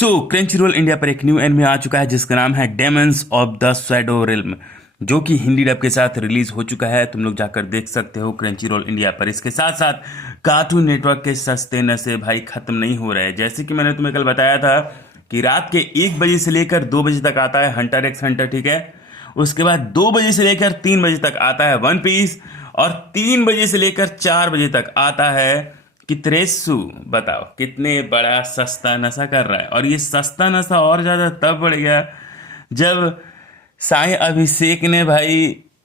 Crunchy role India पर एक new anime आ चुका है जिसका नाम है Demons of the shadow realm, जो कि हिंदी डब के साथ रिलीज हो चुका है। तुम लोग जाकर देख सकते हो क्रंची रोल इंडिया पर। इसके साथ साथ कार्टून नेटवर्क के सस्ते नशे भाई खत्म नहीं हो रहे। जैसे कि मैंने तुम्हें कल बताया था कि रात के 1 बजे से लेकर 2 बजे तक आता है हंटर एक्स हंटर, ठीक है। उसके बाद 2 बजे से लेकर 3 बजे तक आता है वन पीस, और 3 बजे से लेकर 4 बजे तक आता है कितरेसु। बताओ कितने बड़ा सस्ता नशा कर रहा है। और ये सस्ता नशा और ज़्यादा तब बढ़ गया जब साईं अभिषेक ने भाई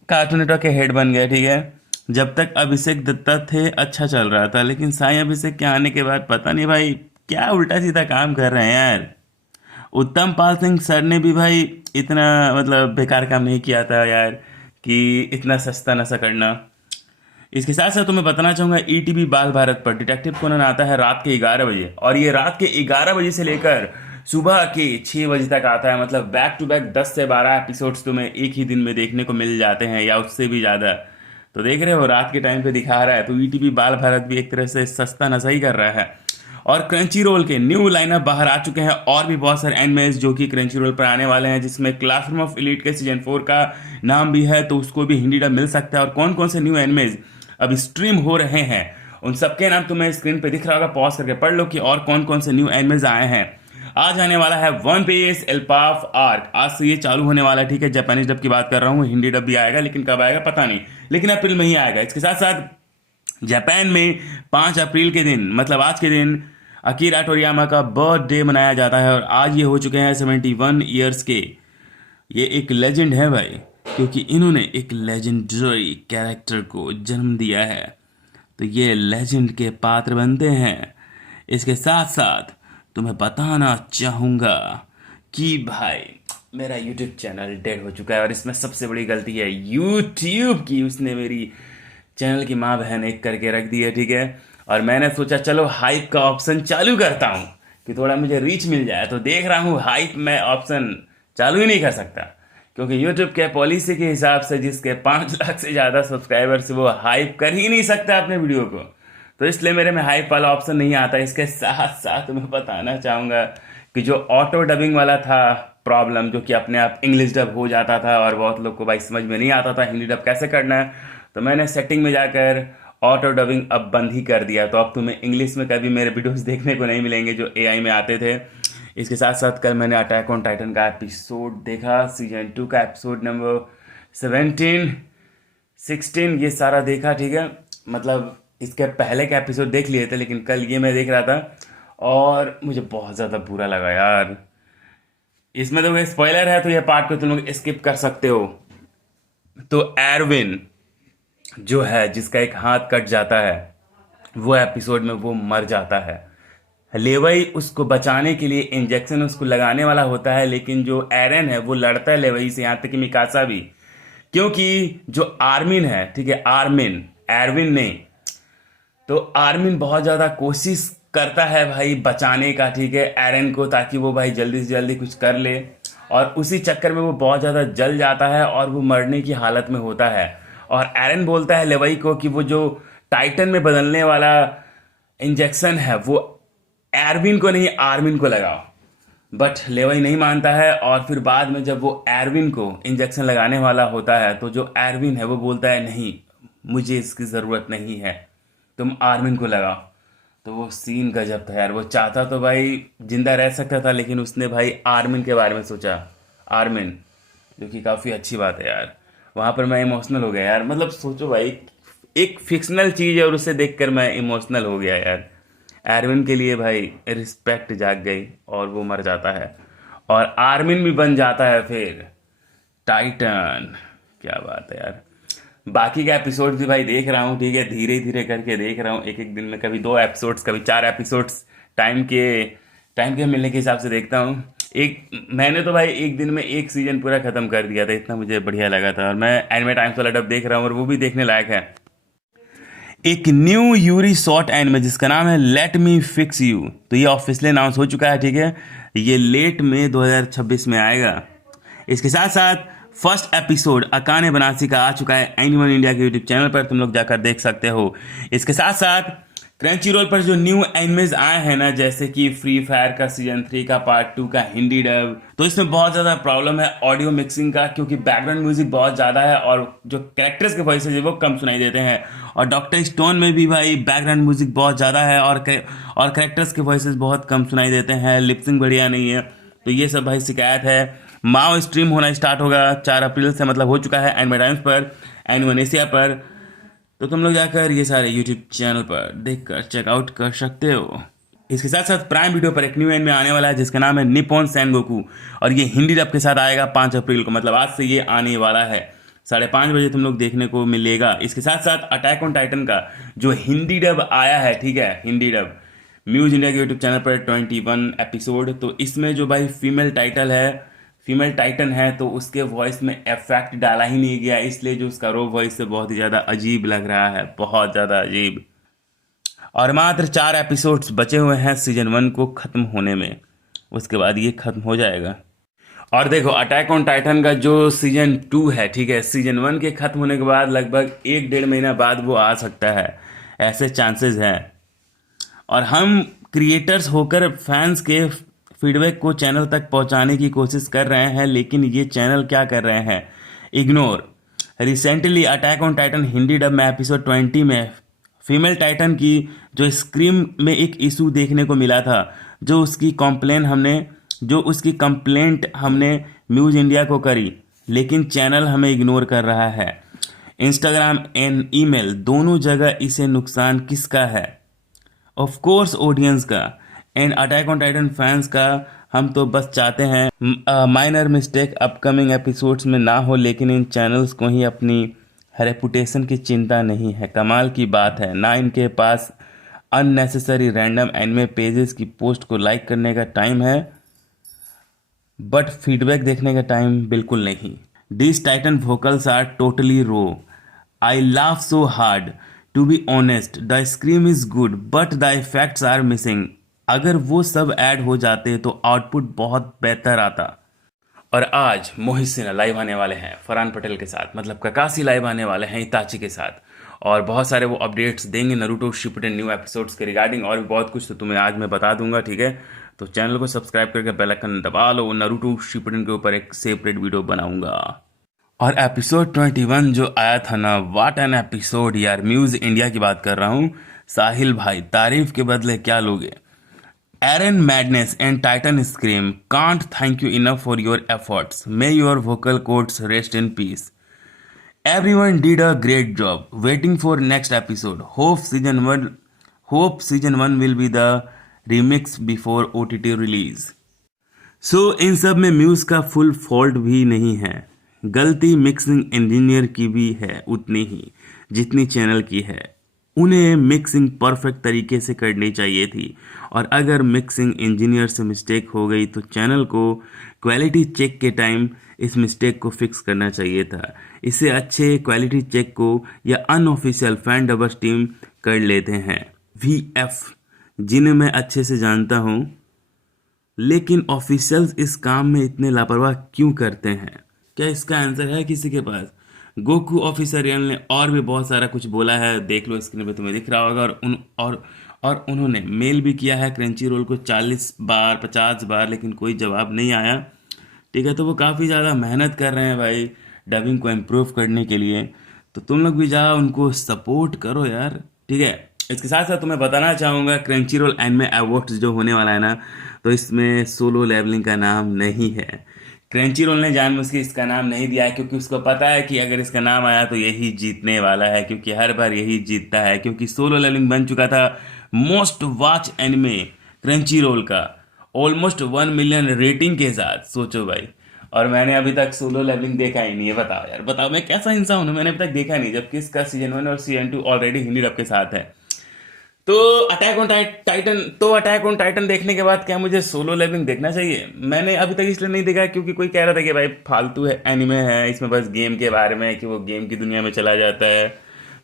कार्टून नेटवर्क के हेड बन गया, ठीक है। जब तक अभिषेक दत्ता थे अच्छा चल रहा था, लेकिन साईं अभिषेक के आने के बाद पता नहीं भाई क्या उल्टा सीधा काम कर रहे हैं यार। उत्तम पाल सिंह सर ने भी भाई इतना मतलब बेकार काम नहीं किया था यार कि इतना सस्ता नशा करना। इसके साथ साथ तुम्हें बताना चाहूंगा ईटीवी बाल भारत पर डिटेक्टिव कोनन आता है रात के 11 बजे, और ये रात के 11 बजे से लेकर सुबह के 6 बजे तक आता है। मतलब बैक टू बैक 10 से 12 एपिसोड्स तुम्हें एक ही दिन में देखने को मिल जाते हैं या उससे भी ज़्यादा। तो देख रहे हो रात के टाइम पे दिखा रहा है, तो ईटीवी बाल भारत भी एक तरह से सस्ता नशा ही कर रहा है। और क्रंची रोल के न्यू लाइनअप बाहर आ चुके हैं, और भी बहुत सारे एनिमेज जो कि क्रंची रोल पर आने वाले हैं, जिसमें क्लासरूम ऑफ एलीट के सीजन 4 का नाम भी है, तो उसको भी हिंदी डब मिल सकता है। और कौन कौन से न्यू एनिमेज अभी स्ट्रीम हो रहे हैं उन सबके नाम तुम्हें स्क्रीन पे दिख रहा होगा, पॉज करके पढ़ लो कि और कौन कौन से न्यू एनिमेज आए हैं। आज आने वाला है वन पीस एल्पाफ आर्क, आज से ये चालू होने वाला है, ठीक है। जापानीज डब की बात कर रहा हूँ, हिंदी डब भी आएगा, लेकिन कब आएगा पता नहीं, लेकिन अप्रैल में ही आएगा। इसके साथ साथ जापान में 5 अप्रैल के दिन, मतलब आज के दिन, अकीरा टोरियामा का बर्थडे मनाया जाता है, और आज ये हो चुके हैं 71 ईयर्स के। ये एक लेजेंड है भाई, क्योंकि इन्होंने एक लेजेंडरी कैरेक्टर को जन्म दिया है, तो ये लेजेंड के पात्र बनते हैं। इसके साथ साथ तुम्हें बताना चाहूँगा कि भाई मेरा यूट्यूब चैनल डेड हो चुका है, और इसमें सबसे बड़ी गलती है यूट्यूब की। उसने मेरी चैनल की माँ बहन एक करके रख दी है, ठीक है। और मैंने सोचा चलो हाइप का ऑप्शन चालू करता हूँ कि थोड़ा मुझे रीच मिल जाए, तो देख रहा हूँ हाइप में ऑप्शन चालू ही नहीं कर सकता, क्योंकि यूट्यूब के पॉलिसी के हिसाब से जिसके 5 लाख से ज़्यादा सब्सक्राइबर्स वो हाइप कर ही नहीं सकता अपने वीडियो को, तो इसलिए मेरे में हाइप वाला ऑप्शन नहीं आता। इसके साथ साथ मैं बताना चाहूँगा कि जो ऑटो डबिंग वाला था प्रॉब्लम, जो कि अपने आप इंग्लिश डब हो जाता था और बहुत लोग को भाई समझ में नहीं आता था हिंदी डब कैसे करना है, तो मैंने सेटिंग में जाकर ऑटो डबिंग अब बंद ही कर दिया। तो अब तुम्हें इंग्लिश में कभी मेरे वीडियोस देखने को नहीं मिलेंगे जो एआई में आते थे। इसके साथ साथ कल मैंने अटैक ऑन टाइटन का एपिसोड देखा, सीजन 2 का एपिसोड नंबर 17, 16 ये सारा देखा, ठीक है। मतलब इसके पहले के एपिसोड देख लिए थे, लेकिन कल ये मैं देख रहा था और मुझे बहुत ज़्यादा बुरा लगा यार। इसमें तो स्पॉइलर है, तो ये पार्ट को तुम लोग स्किप कर सकते हो। तो एरविन जो है, जिसका एक हाथ कट जाता है, वो एपिसोड में वो मर जाता है। लेवई उसको बचाने के लिए इंजेक्शन उसको लगाने वाला होता है, लेकिन जो एरन है वो लड़ता है लेवई से, यहाँ तक कि मिकासा भी, क्योंकि जो आर्मिन है, ठीक है, आर्मिन एरविन नहीं, तो आर्मिन बहुत ज़्यादा कोशिश करता है भाई बचाने का, ठीक है, एरन को, ताकि वो भाई जल्दी से जल्दी कुछ कर ले, और उसी चक्कर में वो बहुत ज़्यादा जल जाता है और वो मरने की हालत में होता है। और एरन बोलता है लेवई को कि वो जो टाइटन में बदलने वाला इंजेक्शन है वो एरविन को नहीं आर्मिन को लगाओ, बट लेवई नहीं मानता है। और फिर बाद में जब वो एरविन को इंजेक्शन लगाने वाला होता है, तो जो एरविन है वो बोलता है नहीं, मुझे इसकी ज़रूरत नहीं है, तुम आर्मिन को लगाओ। तो वो सीन गजब था यार। वो चाहता तो भाई जिंदा रह सकता था, लेकिन उसने भाई आर्मिन के बारे में सोचा, आर्मिन, जो कि काफ़ी अच्छी बात है यार। वहाँ पर मैं इमोशनल हो गया यार। मतलब सोचो भाई, एक फिक्शनल चीज़ है और उसे देखकर मैं इमोशनल हो गया यार। एरविन के लिए भाई रिस्पेक्ट जाग गई और वो मर जाता है, और आर्मिन भी बन जाता है फिर टाइटन। क्या बात है यार। बाकी का एपिसोड भी भाई देख रहा हूँ, ठीक है, धीरे धीरे करके देख रहा हूँ, एक एक दिन में कभी 2 एपिसोड्स कभी 4 एपिसोड्स, टाइम के मिलने के हिसाब से देखता हूँ। मैंने तो भाई एक दिन में एक सीजन पूरा खत्म कर दिया था, इतना मुझे बढ़िया लगा था। और मैं एनिमे टाइम्स वाला डब देख रहा हूँ और वो भी देखने लायक है। एक न्यू यूरी शॉर्ट एनिमे जिसका नाम है लेट मी फिक्स यू, तो ये ऑफिशियली अनाउंस हो चुका है, ठीक है। ये लेट में 2026 में आएगा। इसके साथ साथ फर्स्ट एपिसोड अकाने बनारसी का आ चुका है एनिमल इंडिया के यूट्यूब चैनल पर, तुम लोग जाकर देख सकते हो। इसके साथ साथ क्रंची रोल पर जो न्यू एनिमेज आए हैं ना, जैसे कि फ्री फायर का सीजन 3 का पार्ट 2 का हिंदी डब, तो इसमें बहुत ज़्यादा प्रॉब्लम है ऑडियो मिक्सिंग का, क्योंकि बैकग्राउंड म्यूजिक बहुत ज़्यादा है और जो कैरेक्टर्स के वॉइसेज है वो कम सुनाई देते हैं। और डॉक्टर स्टोन में भी भाई बैकग्राउंड म्यूजिक बहुत ज़्यादा है और कैरेक्टर्स के वॉइसेज बहुत कम सुनाई देते हैं, लिपसिंग बढ़िया नहीं है। तो ये सब भाई शिकायत है। माओ स्ट्रीम होना स्टार्ट होगा 4 अप्रैल से, मतलब हो चुका है एनिमे टाइम्स पर, एनिमेनेशिया पर। तो तुम लोग जाकर ये सारे यूट्यूब चैनल पर देखकर चेकआउट कर सकते हो। इसके साथ साथ प्राइम वीडियो पर एक न्यू एनिमे आने वाला है जिसका नाम है निप्पॉन सेनगोकू, और ये हिंदी डब के साथ आएगा 5 अप्रैल को, मतलब आज से ये आने वाला है। 5:30 बजे तुम लोग देखने को मिलेगा। इसके साथ साथ अटैक ऑन टाइटन का जो हिंदी डब आया है, ठीक है, हिंदी डब म्यूज इंडिया के यूट्यूब चैनल पर 21 एपिसोड। तो इसमें जो भाई फीमेल टाइटन है तो उसके वॉइस में इफेक्ट डाला ही नहीं गया, इसलिए जो उसका रो वॉइस है बहुत ही ज़्यादा अजीब लग रहा है, बहुत ज़्यादा अजीब। और मात्र 4 एपिसोड्स बचे हुए हैं सीजन 1 को ख़त्म होने में, उसके बाद ये ख़त्म हो जाएगा। और देखो अटैक ऑन टाइटन का जो सीजन 2 है, ठीक है, सीजन 1 के ख़त्म होने के बाद लगभग 1-1.5 महीना बाद वो आ सकता है, ऐसे चांसेस हैं। और हम क्रिएटर्स होकर फैंस के फीडबैक को चैनल तक पहुंचाने की कोशिश कर रहे हैं, लेकिन ये चैनल क्या कर रहे हैं, ignore. Recently attack on Titan Hindi dub में एपिसोड 20 में फीमेल टाइटन की जो स्क्रीम में एक इशू देखने को मिला था, जो उसकी कंप्लेंट हमने म्यूज इंडिया को करी, लेकिन चैनल हमें इग्नोर कर रहा है। इंस्टाग्राम एंड ईमेल दोनों जगह इसे नुकसान किसका है? ऑफ कोर्स ऑडियंस का and attack on Titan fans का। हम तो बस चाहते हैं माइनर मिस्टेक अपकमिंग एपिसोड्स में ना हो, लेकिन इन चैनल्स को ही अपनी रेपुटेशन की चिंता नहीं है। कमाल की बात है, ना इनके पास अननेसेसरी रैंडम एनिमे पेजेस की पोस्ट को लाइक करने का टाइम है, बट फीडबैक देखने का टाइम बिल्कुल नहीं। This titan vocals are totally raw. I laugh so hard, to be honest the scream is good but the effects are missing. अगर वो सब ऐड हो जाते तो आउटपुट बहुत बेहतर आता। और आज मोहित सिन्हा लाइव आने वाले हैं फरहान पटेल के साथ, मतलब ककाशी लाइव आने वाले हैं इताची के साथ, और बहुत सारे वो अपडेट्स देंगे नारुतो शिपुडेन न्यू एपिसोड्स के रिगार्डिंग, और भी बहुत कुछ तो तुम्हें आज मैं बता दूंगा, ठीक है। तो चैनल को सब्सक्राइब करके बेल आइकन दबा लो, नारुतो शिपुडेन के ऊपर एक सेपरेट वीडियो बनाऊंगा। और एपिसोड 21 जो आया था ना, व्हाट एन एपिसोड यार। म्यूज इंडिया की बात कर रहा हूँ। साहिल भाई, तारीफ के बदले क्या लोगे? Aaron Madness and Titan Scream can't thank you enough for your efforts. May your vocal cords rest in peace. Everyone did a great job. Waiting for next episode. Hope season 1 will be the remix before OTT release. So इन सब में muse का full fault भी नहीं है, गलती mixing engineer की भी है उतनी ही जितनी चैनल की है। उन्हें मिक्सिंग परफेक्ट तरीके से करनी चाहिए थी, और अगर मिक्सिंग इंजीनियर से मिस्टेक हो गई तो चैनल को क्वालिटी चेक के टाइम इस मिस्टेक को फिक्स करना चाहिए था। इससे अच्छे क्वालिटी चेक को या अनऑफिशियल फैन डबर्स टीम कर लेते हैं, VF, जिन्हें मैं अच्छे से जानता हूँ। लेकिन ऑफिशियल्स इस काम में इतने लापरवाह क्यों करते हैं? क्या इसका आंसर है किसी के पास? गोकू ऑफिसरियल ने और भी बहुत सारा कुछ बोला है, देख लो स्क्रीन पे तुम्हें दिख रहा होगा। और उन्होंने मेल भी किया है क्रंची रोल को 40 बार 50 बार, लेकिन कोई जवाब नहीं आया, ठीक है। तो वो काफ़ी ज़्यादा मेहनत कर रहे हैं भाई डबिंग को इम्प्रूव करने के लिए, तो तुम लोग भी जाओ उनको सपोर्ट करो यार, ठीक है। इसके साथ साथ तुम्हें बताना चाहूँगा क्रंची रोल एनिमे अवार्ड्स जो होने वाला है ना, तो इसमें सोलो लेवलिंग का नाम नहीं है। क्रंची रोल ने जानबूझ के इसका नाम नहीं दिया है, क्योंकि उसको पता है कि अगर इसका नाम आया तो यही जीतने वाला है, क्योंकि हर बार यही जीतता है। क्योंकि सोलो लेवलिंग बन चुका था most watch anime Crunchyroll का, ऑलमोस्ट 1 मिलियन रेटिंग के साथ, सोचो भाई। और मैंने अभी तक सोलो लेवलिंग देखा ही नहीं है। बताओ यार, बताओ मैं कैसा इंसान हूँ, मैंने अभी तक देखा नहीं, जबकि इसका सीजन 1 और सीजन 2 ऑलरेडी हिंदी डब के साथ है। तो अटैक ऑन टाइटन देखने के बाद क्या मुझे सोलो लेवलिंग देखना चाहिए? मैंने अभी तक इसलिए नहीं देखा क्योंकि कोई कह रहा था कि भाई फालतू है एनिमे है, इसमें बस गेम के बारे में है कि वो गेम की दुनिया में चला जाता है।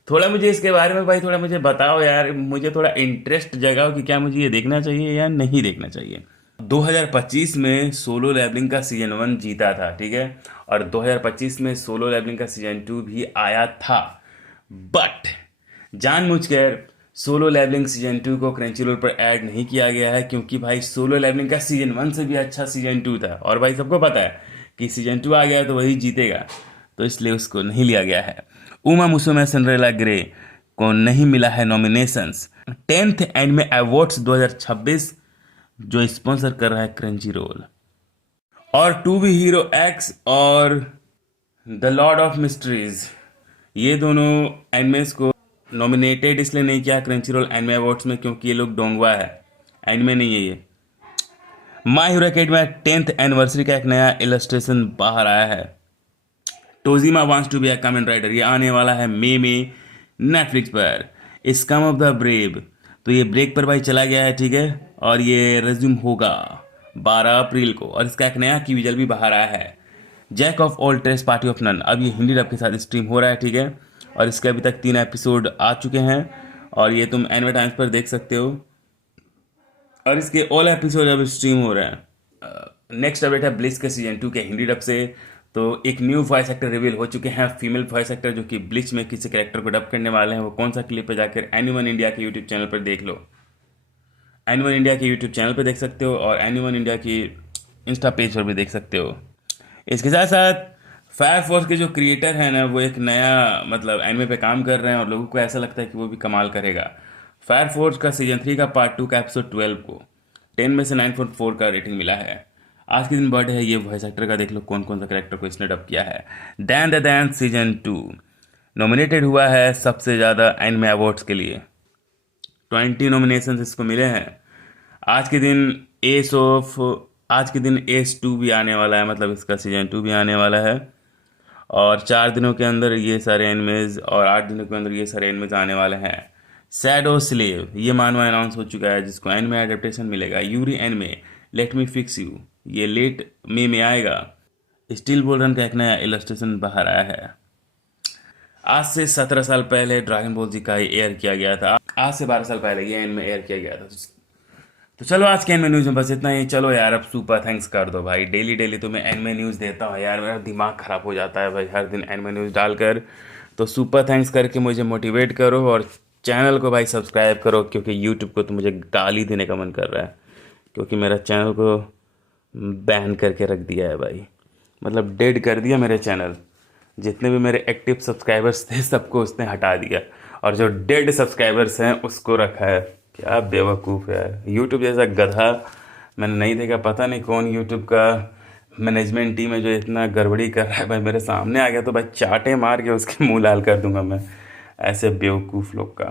थोड़ा मुझे इसके बारे में भाई थोड़ा मुझे बताओ यार, मुझे थोड़ा इंटरेस्ट जगाओ कि क्या मुझे ये देखना चाहिए या नहीं देखना चाहिए। 2025 में सोलो लेवलिंग का सीजन 1 जीता था, ठीक है, और 2025 में सोलो लेवलिंग का सीजन 2 भी आया था, बट जानबूझकर सोलो लेवलिंग सीजन 2 को क्रंची रोल पर ऐड नहीं किया गया है क्योंकि भाई सोलो लेवलिंग का सीजन 1 से भी अच्छा सीजन 2 था, और भाई सबको पता है कि सीजन 2 आ गया तो वही जीतेगा, तो इसलिए उसको नहीं लिया गया है। उमा मुसुमे सिंड्रेला ग्रे को नहीं मिला है नॉमिनेशंस 10th एनिमे अवार्ड्स 2026 जो स्पॉन्सर कर रहा है क्रंची रोल। और टू बी हीरो एक्स और द लॉर्ड ऑफ मिस्ट्रीज, ये दोनों एनिमेस को नॉमिनेटेड इसलिए नहीं किया क्रंची रोल एनिमे अवार्ड्स में क्योंकि ये लोग डोंगवा है, एनिमे नहीं है ये। My hero academia 10th anniversary का एक नया इलस्ट्रेशन बाहर आया है। Tojima wants to be a Kamen Rider, ये आने वाला है मई में नेटफ्लिक्स पर। स्कम ऑफ द ब्रेव, तो ये ब्रेक पर भाई चला गया है, ठीक है, और ये रिज्यूम होगा 12 अप्रैल को, और इसका एक नया की विजुअल भी बाहर आया है। Jack of all trades party of none, अब ये हिंदी डब के साथ स्ट्रीम हो रहा है, ठीक है, और इसके अभी तक 3 एपिसोड आ चुके हैं और ये तुम एनिमे टाइम्स पर देख सकते हो, और इसके ऑल एपिसोड अब स्ट्रीम हो रहे हैं। नेक्स्ट अपडेट है ब्लिच के सीजन 2 के हिंदी डब से। तो एक न्यू वॉइस एक्टर रिवील हो चुके हैं, फीमेल वॉइस एक्टर जो कि ब्लिच में किसी कैरेक्टर को डब करने वाले हैं। वो कौन सा क्लिप पे जाकर एनिवन इंडिया के यूट्यूब चैनल पर देख लो, एनिवन इंडिया के यूट्यूब चैनल पर देख सकते हो और एनिवन इंडिया की इंस्टा पेज पर भी देख सकते हो। इसके साथ साथ फायर फोर्स के जो क्रिएटर हैं ना, वो एक नया मतलब एनिमे पे काम कर रहे हैं और लोगों को ऐसा लगता है कि वो भी कमाल करेगा। फायर फोर्स का सीजन 3 का पार्ट 2 का एपिसोड 12 को 10 में से 9.4 का रेटिंग मिला है। आज के दिन बर्थडे है ये वॉइस एक्टर का, देख लो कौन कौन सा कैरेक्टर को इसने डब किया है। Dan the Dan season 2 nominated हुआ है सबसे ज़्यादा एनिमे अवार्ड्स के लिए, 20 नॉमिनेशन इसको मिले हैं। आज के दिन एस 2 भी आने वाला है, मतलब इसका सीजन 2 भी आने वाला है, और 4 दिनों के अंदर ये सारे एनिमेज और 8 दिनों के अंदर ये सारे एनिमेज आने वाले हैं। शैडो स्लेव ये मानवा अनाउंस हो चुका है जिसको एनिमे एडेप्टेशन मिलेगा। Yuri anime let me fix you ये लेट मई में आएगा। स्टील बॉल रन का एक नया इलस्ट्रेशन बाहर आया है। आज से 17 साल पहले ड्रैगन बॉल जी का एयर किया गया था, आज से 12 साल पहले ये एनिमे एयर किया गया था। तो चलो आज के एनिमे न्यूज़ में बस इतना ही। चलो यार अब सुपर थैंक्स कर दो भाई, डेली डेली तो मैं एनिमे न्यूज़ देता हूँ यार, मेरा दिमाग ख़राब हो जाता है भाई हर दिन एनिमे न्यूज़ डालकर। तो सुपर थैंक्स करके मुझे मोटिवेट करो और चैनल को भाई सब्सक्राइब करो, क्योंकि यूट्यूब को तो मुझे गाली देने का मन कर रहा है क्योंकि मेरा चैनल को बैन करके रख दिया है भाई, मतलब डेड कर दिया मेरे चैनल। जितने भी मेरे एक्टिव सब्सक्राइबर्स थे सबको उसने हटा दिया, और जो डेड सब्सक्राइबर्स हैं उसको रखा है। क्या बेवकूफ़ है, यूट्यूब जैसा गधा मैंने नहीं देखा। पता नहीं कौन यूट्यूब का मैनेजमेंट टीम है जो इतना गड़बड़ी कर रहा है भाई। मेरे सामने आ गया तो भाई चाटे मार के उसके मुंह लाल कर दूंगा मैं, ऐसे बेवकूफ़ लोग का।